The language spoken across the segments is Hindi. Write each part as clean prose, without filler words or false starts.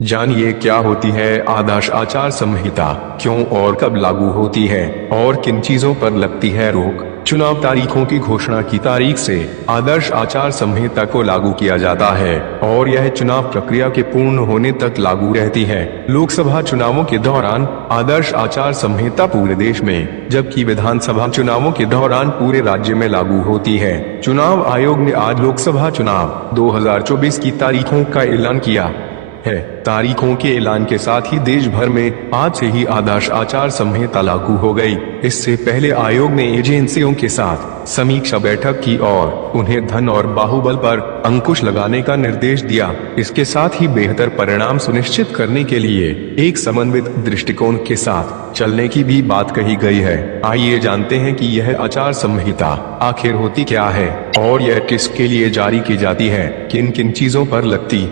जानिए क्या होती है आदर्श आचार संहिता, क्यों और कब लागू होती है और किन चीजों पर लगती है रोक। चुनाव तारीखों की घोषणा की तारीख से आदर्श आचार संहिता को लागू किया जाता है और यह चुनाव प्रक्रिया के पूर्ण होने तक लागू रहती है। लोकसभा चुनावों के दौरान आदर्श आचार संहिता पूरे देश में, जबकि विधानसभा चुनावों के दौरान पूरे राज्य में लागू होती है। चुनाव आयोग ने आज लोकसभा चुनाव 2024 की तारीखों का ऐलान किया है। तारीखों के ऐलान के साथ ही देश भर में आज से ही आदर्श आचार संहिता लागू हो गई। इससे पहले आयोग ने एजेंसियों के साथ समीक्षा बैठक की और उन्हें धन और बाहुबल पर अंकुश लगाने का निर्देश दिया। इसके साथ ही बेहतर परिणाम सुनिश्चित करने के लिए एक समन्वित दृष्टिकोण के साथ चलने की भी बात कही गई है। आइए जानते हैं कि यह आचार संहिता आखिर होती क्या है और यह किसके लिए जारी की जाती है, किन किन चीजों पर लगती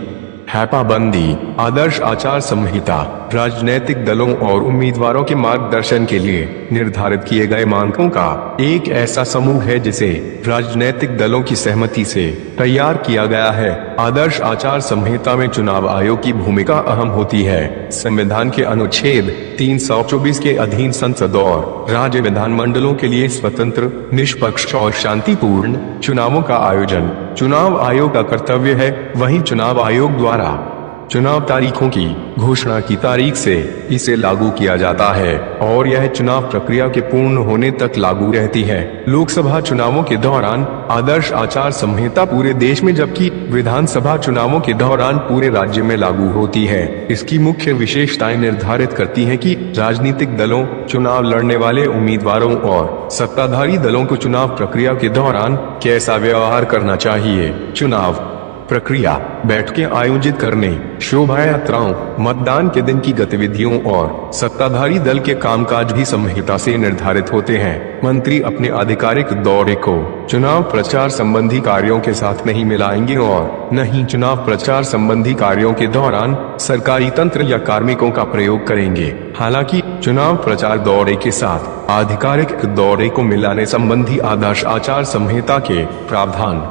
है पाबंदी। आदर्श आचार संहिता राजनीतिक दलों और उम्मीदवारों के मार्गदर्शन के लिए निर्धारित किए गए मानकों का एक ऐसा समूह है जिसे राजनीतिक दलों की सहमति से तैयार किया गया है। आदर्श आचार संहिता में चुनाव आयोग की भूमिका अहम होती है। संविधान के अनुच्छेद 324 के अधीन संसद और राज्य विधानमंडलों के लिए स्वतंत्र, निष्पक्ष और शांतिपूर्ण चुनावों का आयोजन चुनाव आयोग का कर्तव्य है। वहीं चुनाव आयोग द्वारा चुनाव तारीखों की घोषणा की तारीख से इसे लागू किया जाता है और यह चुनाव प्रक्रिया के पूर्ण होने तक लागू रहती है। लोकसभा चुनावों के दौरान आदर्श आचार संहिता पूरे देश में, जबकि विधानसभा चुनावों के दौरान पूरे राज्य में लागू होती है। इसकी मुख्य विशेषताएं निर्धारित करती हैं कि राजनीतिक दलों, चुनाव लड़ने वाले उम्मीदवारों और सत्ताधारी दलों को चुनाव प्रक्रिया के दौरान कैसा व्यवहार करना चाहिए। चुनाव प्रक्रिया बैठकें आयोजित करने, शोभा यात्राओं, मतदान के दिन की गतिविधियों और सत्ताधारी दल के कामकाज भी संहिता से निर्धारित होते हैं। मंत्री अपने आधिकारिक दौरे को चुनाव प्रचार संबंधी कार्यों के साथ नहीं मिलाएंगे और न ही चुनाव प्रचार संबंधी कार्यों के दौरान सरकारी तंत्र या कार्मिकों का प्रयोग करेंगे। हालांकि चुनाव प्रचार दौरे के साथ आधिकारिक दौरे को मिलाने संबंधी आदर्श आचार संहिता के प्रावधान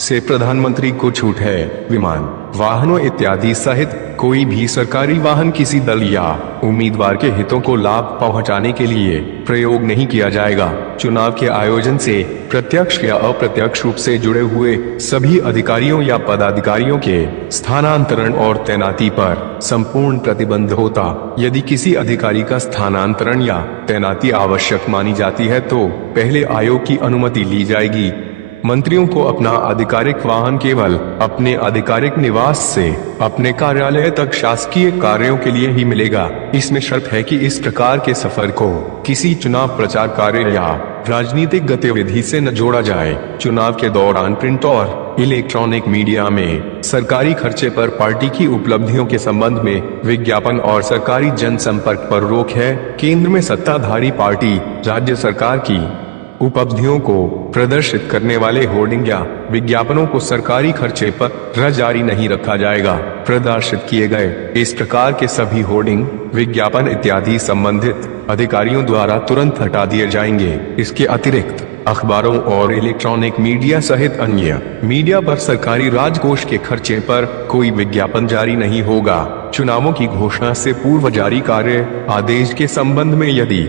से प्रधानमंत्री को छूट है। विमान, वाहनों इत्यादि सहित कोई भी सरकारी वाहन किसी दल या उम्मीदवार के हितों को लाभ पहुंचाने के लिए प्रयोग नहीं किया जाएगा। चुनाव के आयोजन से प्रत्यक्ष या अप्रत्यक्ष रूप से जुड़े हुए सभी अधिकारियों या पदाधिकारियों के स्थानांतरण और तैनाती पर संपूर्ण प्रतिबंध होता। यदि किसी अधिकारी का स्थानांतरण या तैनाती आवश्यक मानी जाती है तो पहले आयोग की अनुमति ली जाएगी। मंत्रियों को अपना आधिकारिक वाहन केवल अपने आधिकारिक निवास से अपने कार्यालय तक शासकीय कार्यों के लिए ही मिलेगा। इसमें शर्त है कि इस प्रकार के सफर को किसी चुनाव प्रचार कार्य या राजनीतिक गतिविधि से न जोड़ा जाए। चुनाव के दौरान प्रिंट और इलेक्ट्रॉनिक मीडिया में सरकारी खर्चे पर पार्टी की उपलब्धियों के संबंध में विज्ञापन और सरकारी जनसंपर्क पर रोक है। केंद्र में सत्ताधारी पार्टी राज्य सरकार की उपलब्धियों को प्रदर्शित करने वाले होर्डिंग या विज्ञापनों को सरकारी खर्चे पर जारी नहीं रखा जाएगा। प्रदर्शित किए गए इस प्रकार के सभी होर्डिंग, विज्ञापन इत्यादि संबंधित अधिकारियों द्वारा तुरंत हटा दिए जाएंगे। इसके अतिरिक्त अखबारों और इलेक्ट्रॉनिक मीडिया सहित अन्य मीडिया पर सरकारी राजकोष के खर्चे पर कोई विज्ञापन जारी नहीं होगा। चुनावों की घोषणा से पूर्व जारी कार्य आदेश के संबंध में यदि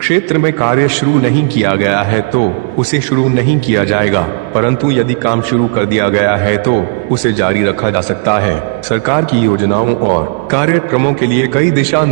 क्षेत्र में कार्य शुरू नहीं किया गया है तो उसे शुरू नहीं किया जाएगा, परंतु यदि काम शुरू कर दिया गया है तो उसे जारी रखा जा सकता है। सरकार की योजनाओं और कार्यक्रमों के लिए कई दिशा